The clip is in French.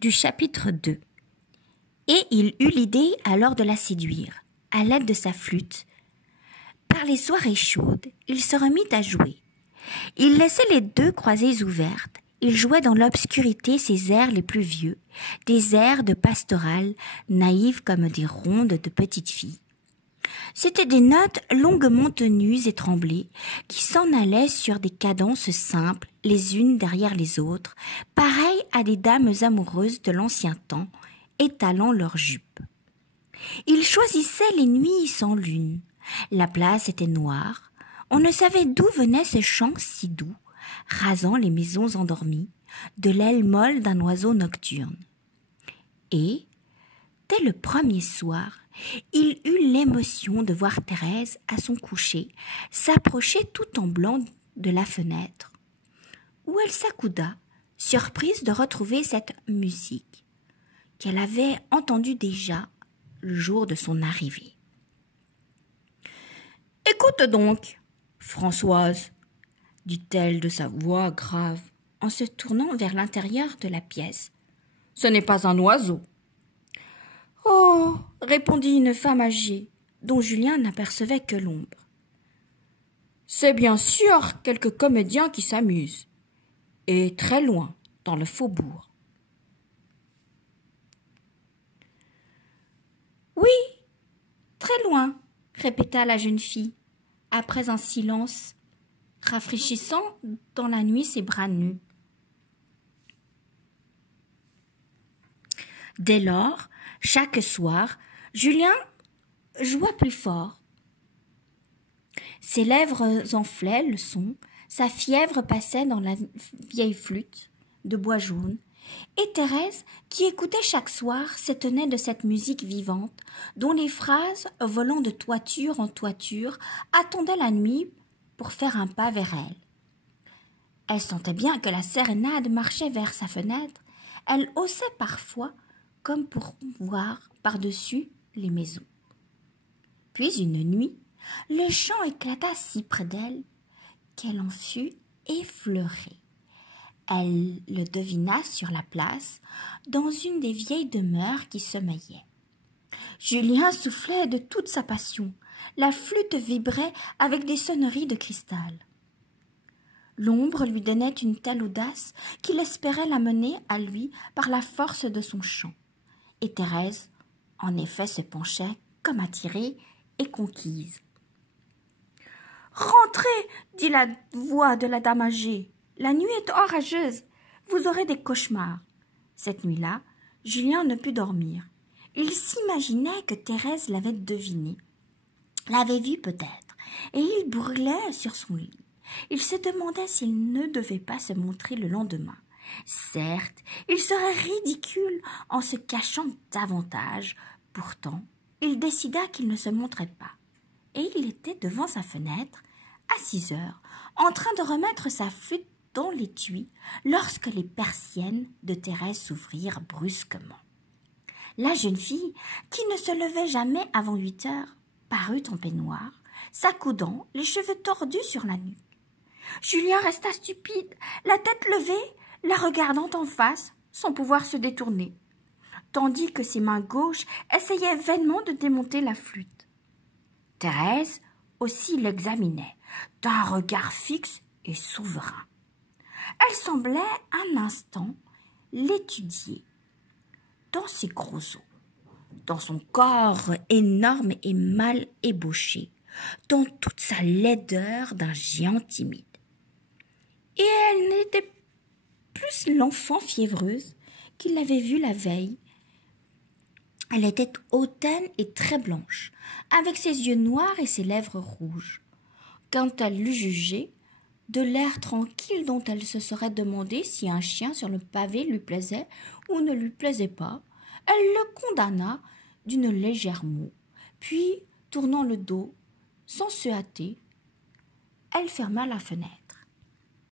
du chapitre 2. Et il eut l'idée alors de la séduire, à l'aide de sa flûte. Par les soirées chaudes, il se remit à jouer. Il laissait les deux croisées ouvertes. Il jouait dans l'obscurité ses airs les plus vieux, des airs de pastorale, naïfs comme des rondes de petites filles. C'étaient des notes longuement tenues et tremblées, qui s'en allaient sur des cadences simples, les unes derrière les autres, pareilles à des dames amoureuses de l'ancien temps, étalant leurs jupes. Il choisissait les nuits sans lune. La place était noire. On ne savait d'où venait ce chant si doux, rasant les maisons endormies, de l'aile molle d'un oiseau nocturne. Et, dès le premier soir, il eut l'émotion de voir Thérèse, à son coucher, s'approcher tout en blanc de la fenêtre, où elle s'accouda, surprise de retrouver cette musique qu'elle avait entendue déjà le jour de son arrivée. « Écoute donc, Françoise, dit-elle de sa voix grave, en se tournant vers l'intérieur de la pièce. « Ce n'est pas un oiseau. » « Oh !» répondit une femme âgée, dont Julien n'apercevait que l'ombre. « C'est bien sûr quelque comédien qui s'amuse, et très loin, dans le faubourg. »« Oui, très loin, » répéta la jeune fille, après un silence rafraîchissant dans la nuit ses bras nus. Dès lors, chaque soir, Julien joua plus fort. Ses lèvres enflaient le son, sa fièvre passait dans la vieille flûte de bois jaune, et Thérèse, qui écoutait chaque soir, s'étonnait de cette musique vivante, dont les phrases, volant de toiture en toiture, attendaient la nuit pour faire un pas vers elle. Elle sentait bien que la sérénade marchait vers sa fenêtre. Elle haussait parfois, comme pour voir par-dessus les maisons. Puis une nuit, le chant éclata si près d'elle qu'elle en fut effleurée. Elle le devina sur la place, dans une des vieilles demeures qui sommeillait. Julien soufflait de toute sa passion. La flûte vibrait avec des sonneries de cristal. L'ombre lui donnait une telle audace qu'il espérait la mener à lui par la force de son chant. Et Thérèse, en effet, se penchait comme attirée et conquise. « Rentrez, dit la voix de la dame âgée. La nuit est orageuse. Vous aurez des cauchemars. » Cette nuit-là, Julien ne put dormir. Il s'imaginait que Thérèse l'avait deviné, l'avait vu peut-être, et il brûlait sur son lit. Il se demandait s'il ne devait pas se montrer le lendemain. Certes, il serait ridicule en se cachant davantage. Pourtant, il décida qu'il ne se montrait pas. Et il était devant sa fenêtre, à 6 heures, en train de remettre sa flûte dans l'étui, lorsque les persiennes de Thérèse s'ouvrirent brusquement. La jeune fille, qui ne se levait jamais avant 8 heures, parut en peignoir, s'accoudant, les cheveux tordus sur la nuque. Julien resta stupide, la tête levée, la regardant en face, sans pouvoir se détourner, tandis que ses mains gauches essayaient vainement de démonter la flûte. Thérèse aussi l'examinait, d'un regard fixe et souverain. Elle semblait un instant l'étudier dans ses gros os, dans son corps énorme et mal ébauché, dans toute sa laideur d'un géant timide. Et elle n'était plus l'enfant fiévreuse qu'il avait vue la veille. Elle était hautaine et très blanche, avec ses yeux noirs et ses lèvres rouges. Quand elle l'eut jugé, de l'air tranquille dont elle se serait demandé si un chien sur le pavé lui plaisait ou ne lui plaisait pas, elle le condamna d'une légère moue. Puis, tournant le dos, sans se hâter, elle ferma la fenêtre.